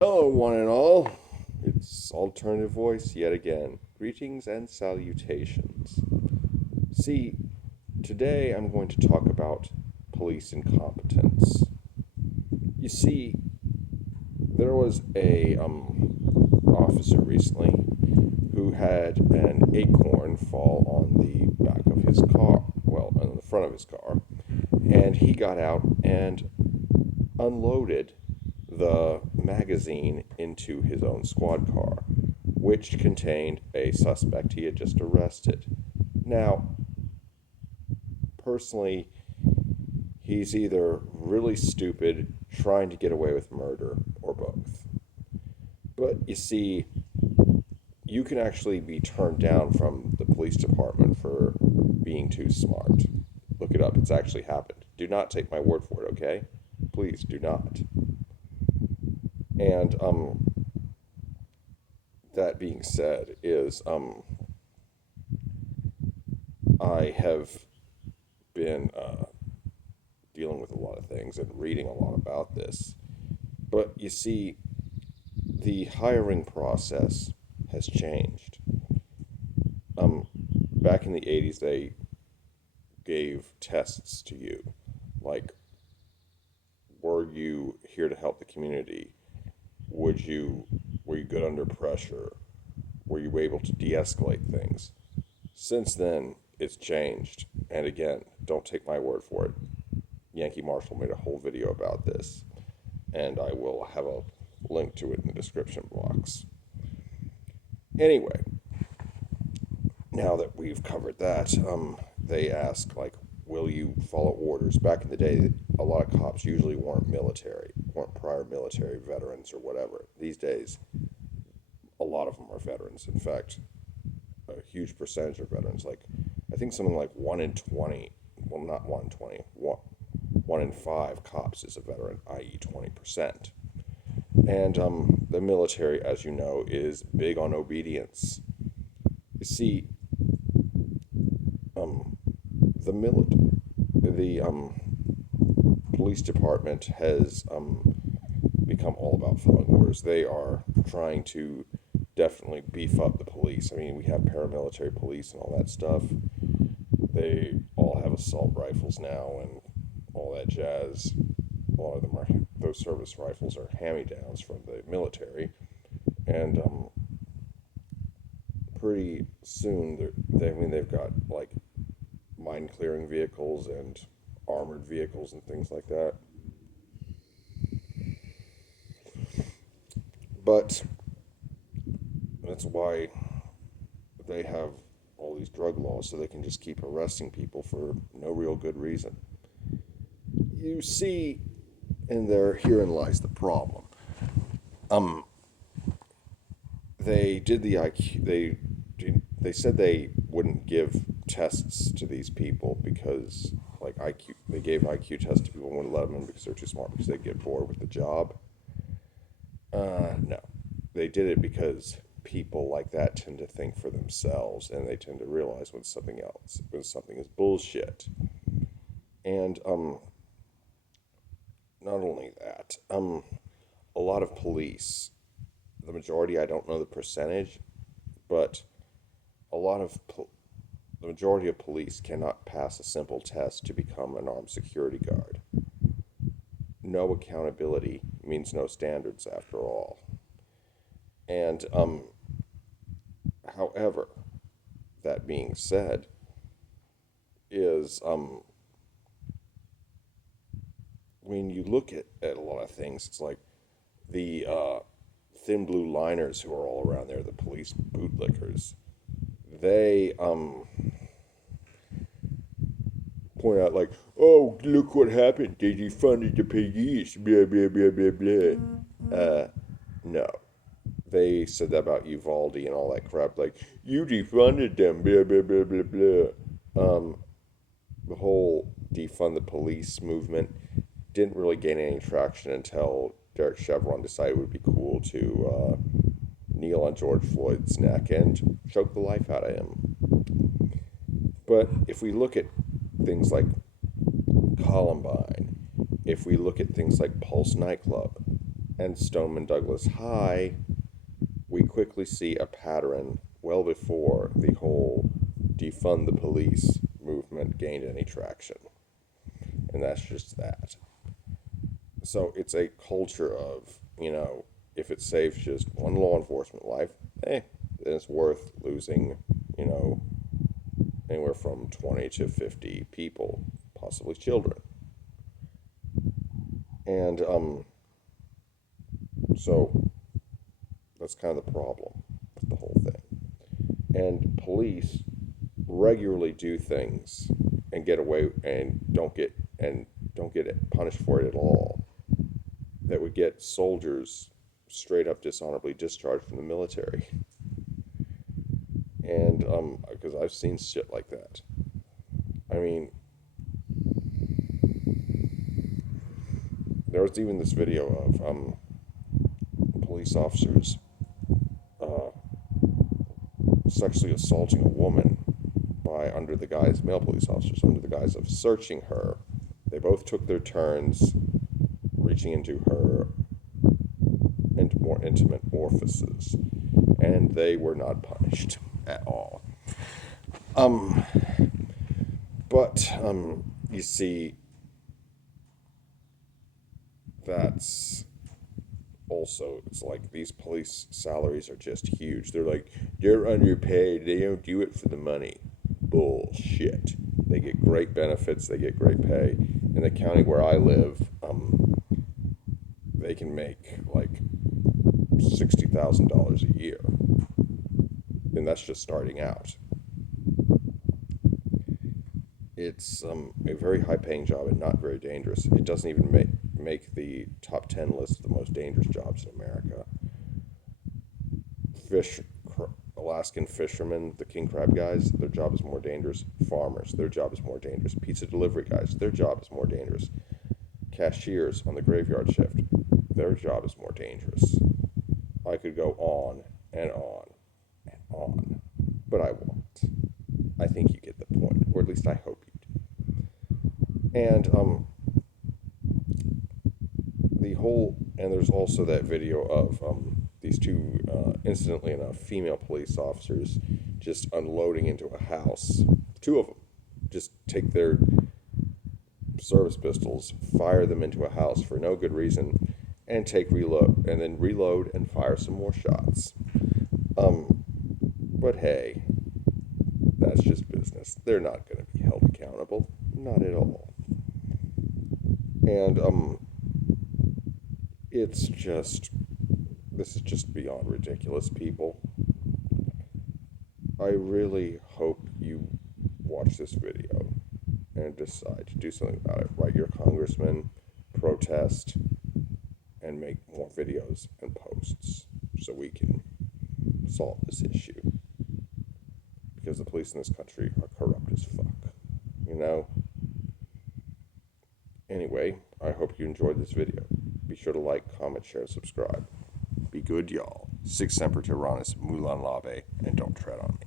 Hello, one and all. It's Alternative Voice yet again. Greetings and salutations. See, today I'm going to talk about police incompetence. You see, there was a officer recently who had an acorn fall on the back of his car, well, on the front of his car, and he got out and unloaded the magazine into his own squad car, which contained a suspect he had just arrested. Now, personally, he's either really stupid, trying to get away with murder, or both. But you see, you can actually be turned down from the police department for being too smart. Look it up, it's actually happened. Do not take my word for it, okay? Please do not. And that being said, is I have been dealing with a lot of things and reading a lot about this. But you see, the hiring process has changed. Back in the 80s, they gave tests to you, like, were you here to help the community? Were you good under pressure? Were you able to de-escalate things? Since then, it's changed. And again, don't take my word for it. Yankee Marshall made a whole video about this, and I will have a link to it in the description box. Anyway, now that we've covered that, they ask, like, will you follow orders? Back in the day, a lot of cops usually weren't prior military veterans or whatever. These days, a lot of them are veterans. In fact, a huge percentage of veterans. Like, I think something like 1 in 20, well, not 1 in 20, 1 in 5 cops is a veteran, i.e., 20%. And the military, as you know, is big on obedience. You see, the police department has become all about following orders. They are trying to definitely beef up the police. I mean, we have paramilitary police and all that stuff. They all have assault rifles now and all that jazz. A lot of them are, those service rifles are hand-me-downs from the military. And pretty soon, they've got like mine clearing vehicles and armored vehicles and things like that. But that's why they have all these drug laws, so they can just keep arresting people for no real good reason. You see, and herein lies the problem. Um, they did the IQ. They said they wouldn't give tests to these people because, like, IQ. They gave IQ tests to people and wouldn't let them in because they're too smart because they get bored with the job. No, they did it because people like that tend to think for themselves and they tend to realize when something is bullshit. And not only that, a lot of police, the majority, I don't know the percentage, but a lot of the majority of police cannot pass a simple test to become an armed security guard. No accountability means no standards after all. And however, that being said, is when you look at a lot of things, it's like the thin blue liners who are all around there, the police bootlickers. They point out like, oh, look what happened. They defunded the police. Blah blah blah blah blah. No, they said that about Uvalde and all that crap. Like, you defunded them. Blah blah blah blah blah. The whole defund the police movement didn't really gain any traction until Derek Chevron decided it would be cool to kneel on George Floyd's neck and choke the life out of him. But if we look at things like Columbine, if we look at things like Pulse nightclub, and Stoneman Douglas High, we quickly see a pattern well before the whole defund the police movement gained any traction. And that's just that. So it's a culture of, if it saves just one law enforcement life, then it's worth losing, anywhere from 20 to 50 people, possibly children. And so that's kind of the problem with the whole thing. And police regularly do things and get away and don't get punished for it at all. That would get soldiers straight up dishonorably discharged from the military. And because I've seen shit like that. I mean, there was even this video of police officers sexually assaulting a woman male police officers, under the guise of searching her. They both took their turns reaching into her into more intimate orifices, and they were not punished at all. But you see, that's also, it's like these police salaries are just huge. They're like, they're underpaid. They don't do it for the money. Bullshit. They get great benefits. They get great pay. In the county where I live, they can make like $60,000 a year, and that's just starting out. It's a very high-paying job and not very dangerous. It doesn't even make the top 10 list of the most dangerous jobs in America. Alaskan fishermen, the king crab guys, their job is more dangerous. Farmers, their job is more dangerous. Pizza delivery guys, their job is more dangerous. Cashiers on the graveyard shift, their job is more dangerous. I could go on and on and on, but I won't. I think you get the point, or at least I hope you do. And there's also that video of these two, incidentally enough, female police officers just unloading into a house. Two of them just take their service pistols, fire them into a house for no good reason, and then reload and fire some more shots. But hey, that's just business. They're not going to be held accountable. Not at all. And this is just beyond ridiculous, people. I really hope you watch this video and decide to do something about it. Write your congressman, protest, and make more videos and posts so we can solve this issue. Because the police in this country are corrupt as fuck. Anyway, I hope you enjoyed this video. Be sure to like, comment, share, and subscribe. Be good, y'all. Sic semper tyrannis, mulan labe, and don't tread on me.